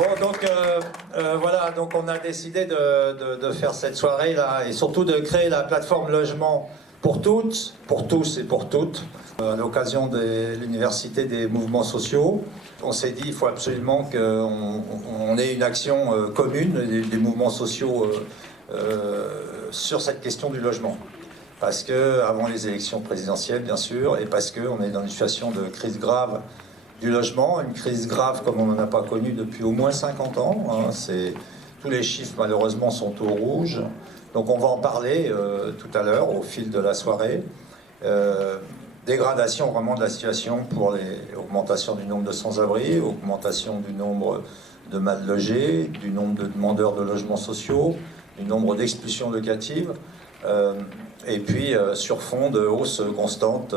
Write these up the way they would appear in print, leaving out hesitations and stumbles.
Bon, donc voilà, donc on a décidé de faire cette soirée-là et surtout de créer la plateforme logement pour toutes, pour tous et pour toutes, à l'occasion de l'Université des mouvements sociaux. On s'est dit qu'il faut absolument qu'on ait une action commune des mouvements sociaux sur cette question du logement. Parce que, avant les élections présidentielles, bien sûr, et parce qu'on est dans une situation de crise grave du logement, une crise grave comme on n'en a pas connue depuis au moins 50 ans. Hein, tous les chiffres, malheureusement, sont au rouge. Donc on va en parler tout à l'heure, au fil de la soirée. Dégradation vraiment de la situation pour l'augmentation du nombre de sans-abri, augmentation du nombre de mal logés, du nombre de demandeurs de logements sociaux, du nombre d'expulsions locatives, et puis sur fond de hausse constante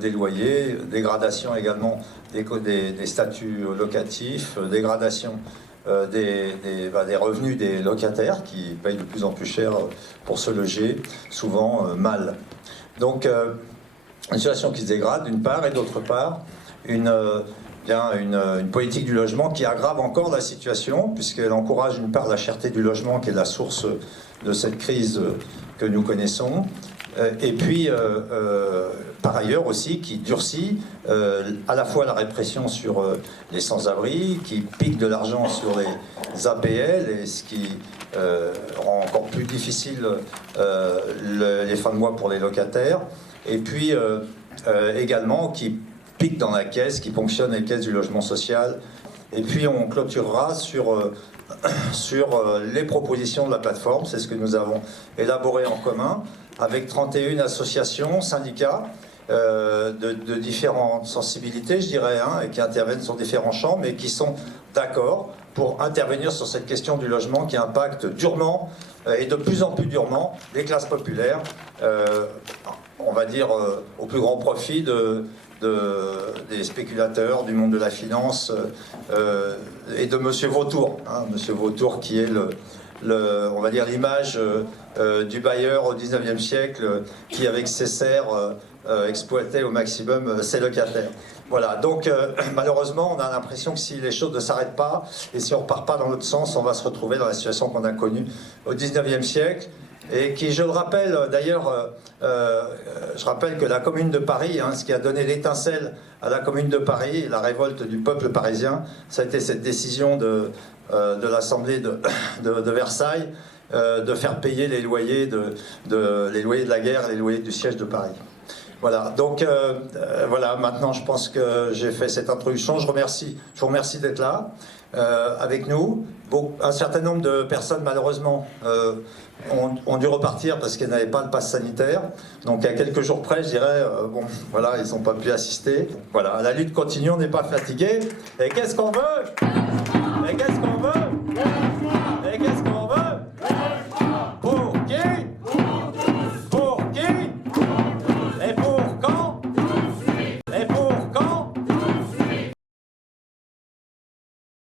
des loyers, dégradation également des statuts locatifs, dégradation des revenus des locataires qui payent de plus en plus cher pour se loger, souvent mal. Donc une situation qui se dégrade d'une part, et d'autre part une politique du logement qui aggrave encore la situation, puisqu'elle encourage d'une part la cherté du logement qui est la source de cette crise que nous connaissons, et puis par ailleurs aussi qui durcit à la fois la répression sur les sans-abri, qui pique de l'argent sur les APL, et ce qui rend encore plus difficile les fins de mois pour les locataires, et puis également qui pique dans la caisse, qui ponctionne les caisses du logement social. Et puis on clôturera sur les propositions de la plateforme. C'est ce que nous avons élaboré en commun avec 31 associations, syndicats de différentes sensibilités, je dirais, hein, et qui interviennent sur différents champs, mais qui sont d'accord pour intervenir sur cette question du logement qui impacte durement et de plus en plus durement les classes populaires, on va dire au plus grand profit des spéculateurs, du monde de la finance et de Monsieur Vautour, hein, Monsieur Vautour qui est on va dire l'image du bailleur au 19e siècle qui, avec ses serfs, exploitait au maximum ses locataires. Voilà, donc malheureusement, on a l'impression que si les choses ne s'arrêtent pas et si on ne repart pas dans l'autre sens, on va se retrouver dans la situation qu'on a connue au 19e siècle. Et qui, je le rappelle, d'ailleurs, je rappelle que la Commune de Paris, hein, ce qui a donné l'étincelle à la Commune de Paris, la révolte du peuple parisien, ça a été cette décision de l'Assemblée de Versailles de faire payer les loyers les loyers de la guerre, les loyers du siège de Paris. Voilà, donc voilà, maintenant je pense que j'ai fait cette introduction. Je vous remercie d'être là avec nous. Un certain nombre de personnes, malheureusement, ont dû repartir parce qu'elles n'avaient pas le pass sanitaire. Donc à quelques jours près, je dirais, bon, voilà, ils n'ont pas pu assister. Voilà, la lutte continue, on n'est pas fatigué. Et qu'est-ce qu'on veut? Et qu'est-ce qu'on veut?